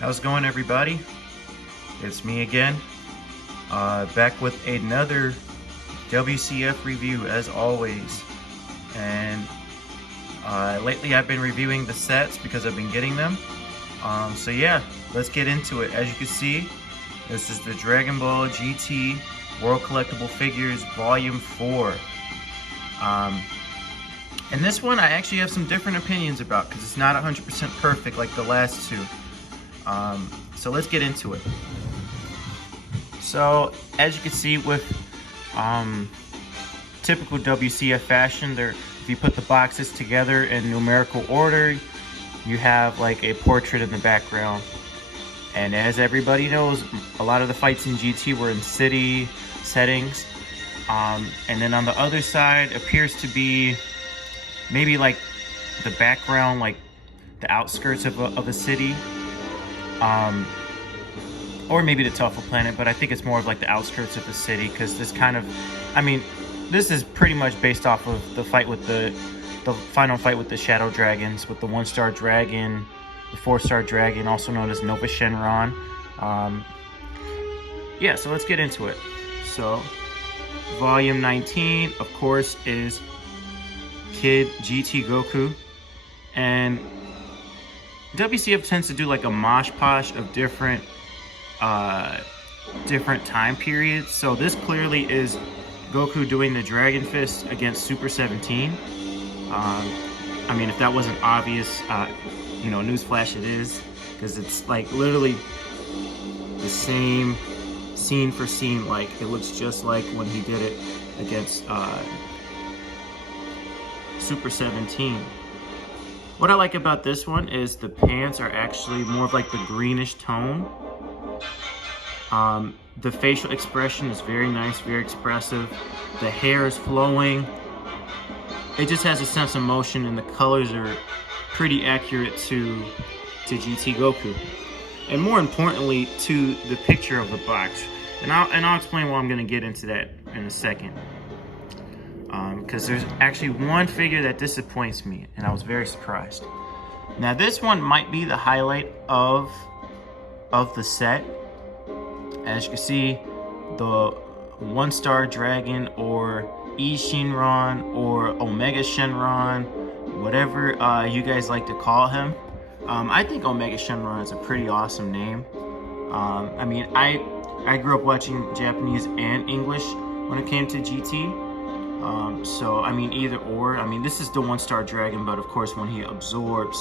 How's it going, everybody? It's me again, back with another WCF review as always. And lately I've been reviewing the sets because I've been getting them. So yeah, let's get into it. As you can see, this is the Dragon Ball GT World Collectible Figures Volume 4. And this one I actually have some different opinions about because it's not 100% perfect like the last two. So let's get into it. So as you can see with typical WCF fashion, if you put the boxes together in numerical order, you have like a portrait in the background. And as everybody knows, a lot of the fights in GT were in city settings. And then on the other side appears to be maybe like the background, like the outskirts of a city. Or maybe the Tuffle planet, but I think it's more of like the outskirts of the city, because this kind of, I mean, this is pretty much based off of the fight with the final fight with the Shadow Dragons, with the 1-star dragon, the 4-star dragon, also known as Nova Shenron. Yeah, so let's get into it. So, Volume 19, of course, is Kid GT Goku, and WCF tends to do like a mosh posh of different time periods. So this clearly is Goku doing the Dragon Fist against Super 17. I mean, if that wasn't obvious, you know, newsflash, it is, because it's like literally the same scene for scene. Like, it looks just like when he did it against Super 17. What I like about this one is the pants are actually more of like the greenish tone. The facial expression is very nice, very expressive. The hair is flowing. It just has a sense of motion, and the colors are pretty accurate to GT Goku. And more importantly, to the picture of the box. And I'll explain why I'm going to get into that in a second. Because there's actually one figure that disappoints me, and I was very surprised. Now this one might be the highlight of the set. As you can see, the 1-star dragon, or Shenron, or Omega Shenron, whatever you guys like to call him. I think Omega Shenron is a pretty awesome name. I mean, I grew up watching Japanese and English when it came to GT. So, I mean, either or. I mean, this is the 1-star dragon, but of course when he absorbs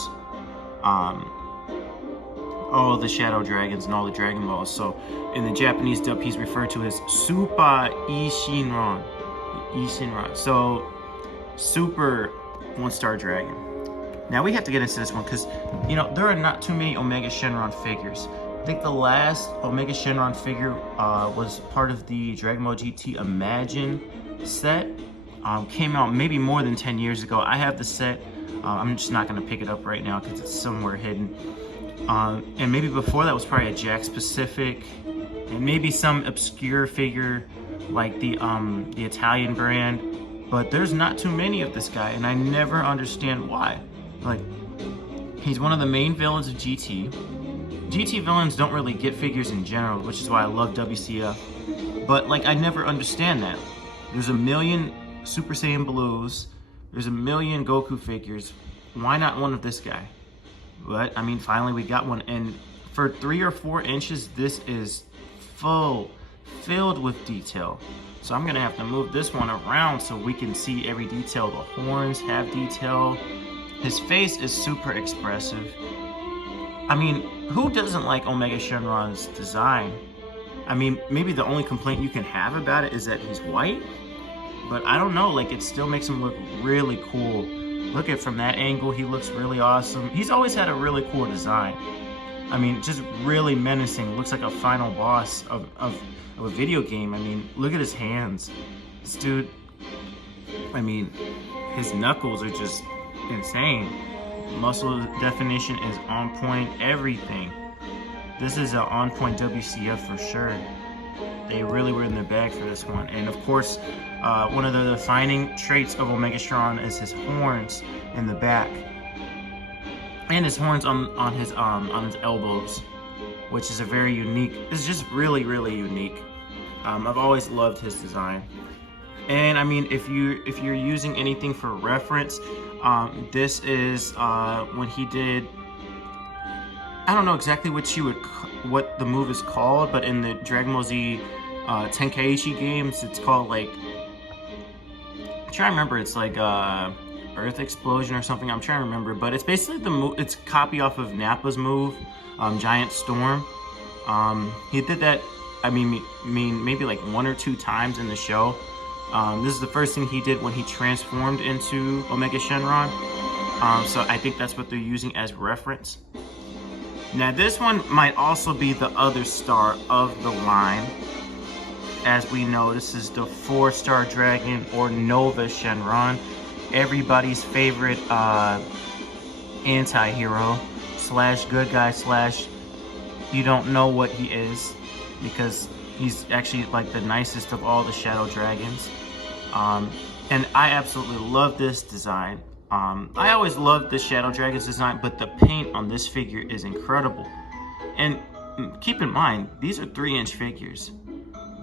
all the Shadow Dragons and all the Dragon Balls. So, in the Japanese dub, he's referred to as Super Shenron. So, Super 1-star dragon. Now, we have to get into this one because, you know, there are not too many Omega Shenron figures. I think the last Omega Shenron figure was part of the Dragon Ball GT Imagine set. Came out maybe more than 10 years ago. I have the set. I'm just not going to pick it up right now because it's somewhere hidden. And maybe before that was probably a Jack Specific, and maybe some obscure figure like the Italian brand. But there's not too many of this guy, and I never understand why. Like, he's one of the main villains of GT. GT villains don't really get figures in general, which is why I love WCF. But like, I never understand that. There's a million Super Saiyan Blues. There's a million Goku figures. Why not one of this guy? But I mean, finally we got one, and for 3 or 4 inches, this is filled with detail. So I'm gonna have to move this one around so we can see every detail. The horns have detail. His face is super expressive. I mean, who doesn't like Omega Shenron's design? I mean, maybe the only complaint you can have about it is that he's white, but I don't know, like, it still makes him look really cool. Look at from that angle, he looks really awesome. He's always had a really cool design. I mean, just really menacing. Looks like a final boss of a video game. I mean, look at his hands. This dude, I mean, his knuckles are just insane. Muscle definition is on point, everything. This is an on-point WCF for sure. They really were in their bag for this one. And of course, one of the defining traits of Omega Shenron is his horns in the back, and his horns on his elbows. which is a very unique, it's just really, really unique. I've always loved his design. And I mean, if you're using anything for reference, this is when he did, I don't know exactly what the move is called, but in the Dragon Ball Z Tenkaichi games, it's called like, I'm trying to remember, it's like Earth Explosion or something. I'm trying to remember, but it's basically the move. It's a copy off of Nappa's move, Giant Storm. He did that. I mean, maybe like 1 or 2 times in the show. This is the first thing he did when he transformed into Omega Shenron. So I think that's what they're using as reference. Now this one might also be the other star of the line. As we know, this is the 4-star dragon, or Nova Shenron, everybody's favorite anti-hero slash good guy slash you don't know what he is, because he's actually like the nicest of all the shadow dragons. And I absolutely love this design. I always loved the shadow dragons design, but the paint on this figure is incredible. And keep in mind, these are 3-inch figures.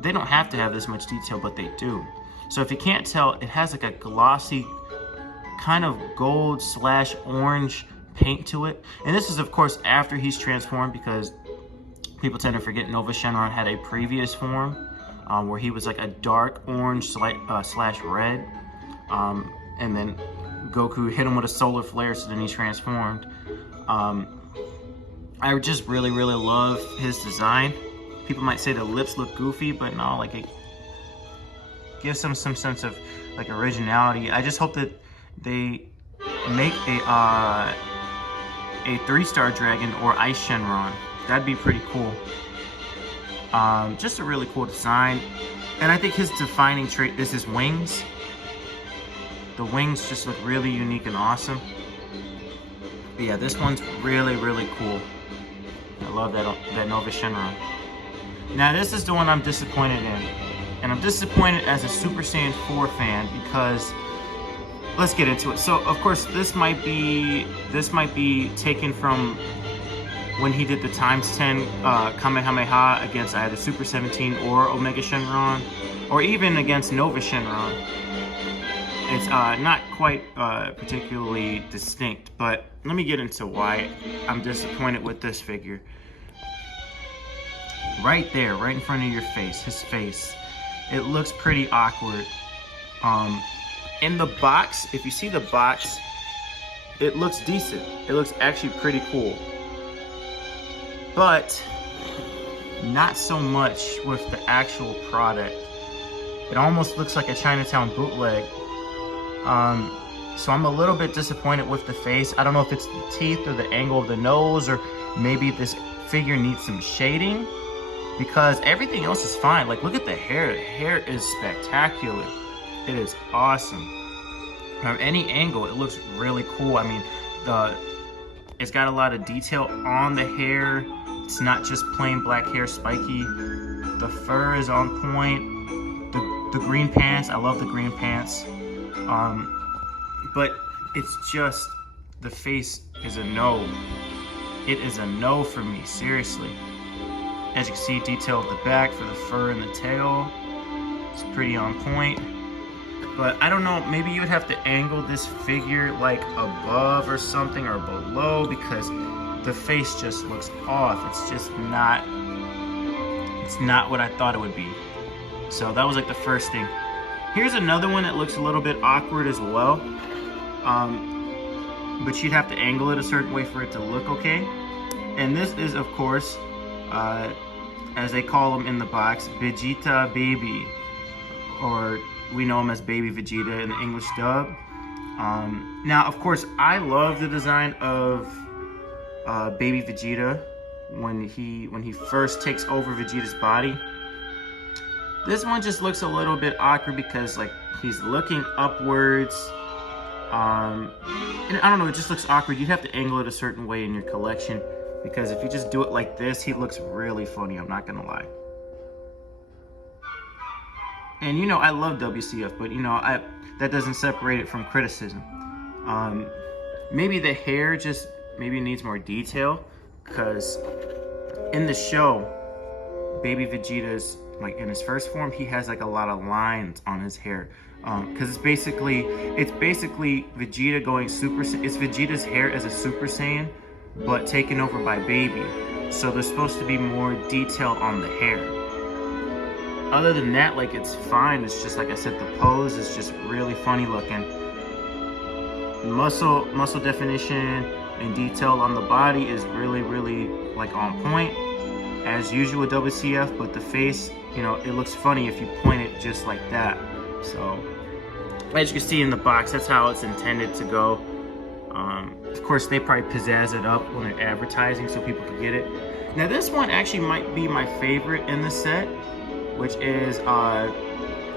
They don't have to have this much detail, but they do. So if you can't tell, it has like a glossy kind of gold slash orange paint to it. And this is of course after he's transformed, because people tend to forget Nova Shenron had a previous form where he was like a dark orange slash red. And then Goku hit him with a solar flare, so then he transformed. I just really, really love his design. People might say the lips look goofy, but no, like it gives them some sense of like originality. I just hope that they make a 3-star dragon or Ice Shenron. That'd be pretty cool. Just a really cool design. And I think his defining trait is his wings. The wings just look really unique and awesome. But yeah, this one's really, really cool. I love that Nova Shenron. Now this is the one I'm disappointed in. And I'm disappointed as a Super Saiyan 4 fan because, let's get into it. So of course this might be taken from when he did the ×10 Kamehameha against either Super 17 or Omega Shenron, or even against Nova Shenron. It's not quite particularly distinct, but let me get into why I'm disappointed with this figure. Right there, right in front of your face, his face. It looks pretty awkward. In the box, if you see the box, it looks decent. It looks actually pretty cool. But not so much with the actual product. It almost looks like a Chinatown bootleg. So I'm a little bit disappointed with the face. I don't know if it's the teeth or the angle of the nose, or maybe this figure needs some shading, because everything else is fine. Like, look at the hair. The hair is spectacular. It is awesome. From any angle, it looks really cool. I mean, it's got a lot of detail on the hair. It's not just plain black hair, spiky. The fur is on point. The green pants, I love the green pants. But it's just, the face is a no. It is a no for me, seriously. As you can see, detail of the back for the fur and the tail. It's pretty on point. But I don't know, maybe you would have to angle this figure like above or something, or below, because the face just looks off. It's just not, it's not what I thought it would be. So that was like the first thing. Here's another one that looks a little bit awkward as well. But you'd have to angle it a certain way for it to look okay. And this is, of course, as they call him in the box, Vegeta Baby, or we know him as Baby Vegeta in the English dub. Now, of course, I love the design of Baby Vegeta when he first takes over Vegeta's body. This one just looks a little bit awkward because, like, he's looking upwards. And I don't know, it just looks awkward. You'd have to angle it a certain way in your collection, because if you just do it like this, he looks really funny, I'm not gonna lie. And you know, I love WCF, but you know, that doesn't separate it from criticism. Maybe the hair just maybe needs more detail, because in the show, baby Vegeta's, like in his first form, he has like a lot of lines on his hair, because it's basically Vegeta going Super. It's Vegeta's hair as a Super Saiyan, but taken over by Baby. So there's supposed to be more detail on the hair. Other than that, like, it's fine. It's just like I said, the pose is just really funny looking. Muscle definition and detail on the body is really like on point, as usual with WCF. But the face, you know, it looks funny if you point it just like that. So as you can see in the box, that's how it's intended to go. Of course, they probably pizzazz it up when they're advertising so people can get it. Now this one actually might be my favorite in the set, which is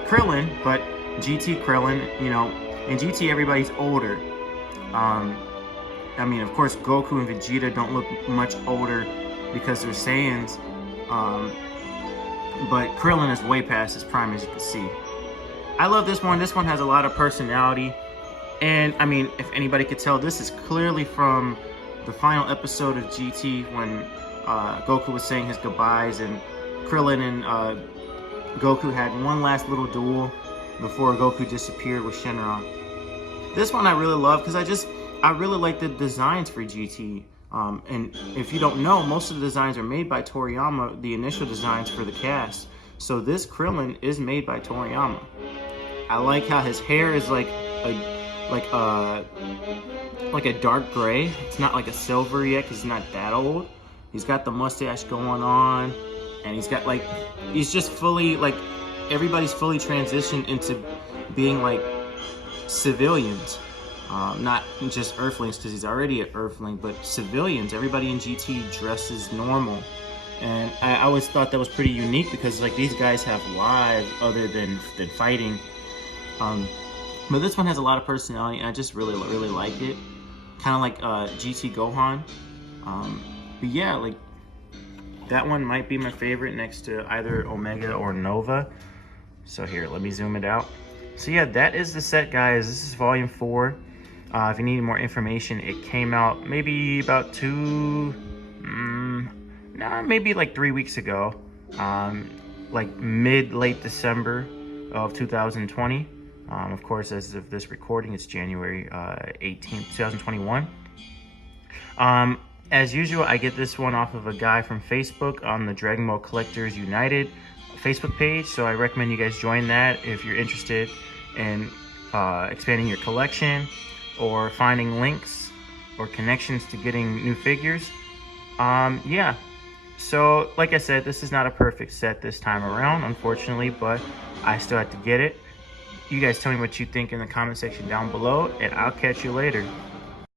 Krillin, but GT Krillin. You know, in GT everybody's older. I mean, of course, Goku and Vegeta don't look much older because they're Saiyans, but Krillin is way past his prime, as you can see. I love this one. This one has a lot of personality, and I mean, if anybody could tell, this is clearly from the final episode of GT when Goku was saying his goodbyes, and Krillin and Goku had one last little duel before Goku disappeared with Shenron. This one I really love because I really like the designs for GT. And if you don't know, most of the designs are made by Toriyama, the initial designs for the cast. So this Krillin is made by Toriyama. I like how his hair is like a dark gray. It's not like a silver yet because he's not that old. He's got the mustache going on, and he's just fully, like, everybody's fully transitioned into being like civilians. Not just Earthlings, because he's already an Earthling, but civilians. Everybody in GT dresses normal, and I always thought that was pretty unique because, like, these guys have lives other than fighting. But this one has a lot of personality, and I just really like it. Kind of like GT Gohan. But yeah, like, that one might be my favorite next to either Omega or Nova. So here, let me zoom it out. So yeah, that is the set, guys. This is volume 4. If you need more information, it came out maybe about maybe like 3 weeks ago, like late December of 2020. Of course, as of this recording, it's January 18th, 2021. As usual, I get this one off of a guy from Facebook on the Dragon Ball Collectors United Facebook page, so I recommend you guys join that if you're interested in expanding your collection or finding links or connections to getting new figures. Yeah, so like I said, this is not a perfect set this time around, unfortunately, but I still had to get it. You guys tell me what you think in the comment section down below, and I'll catch you later.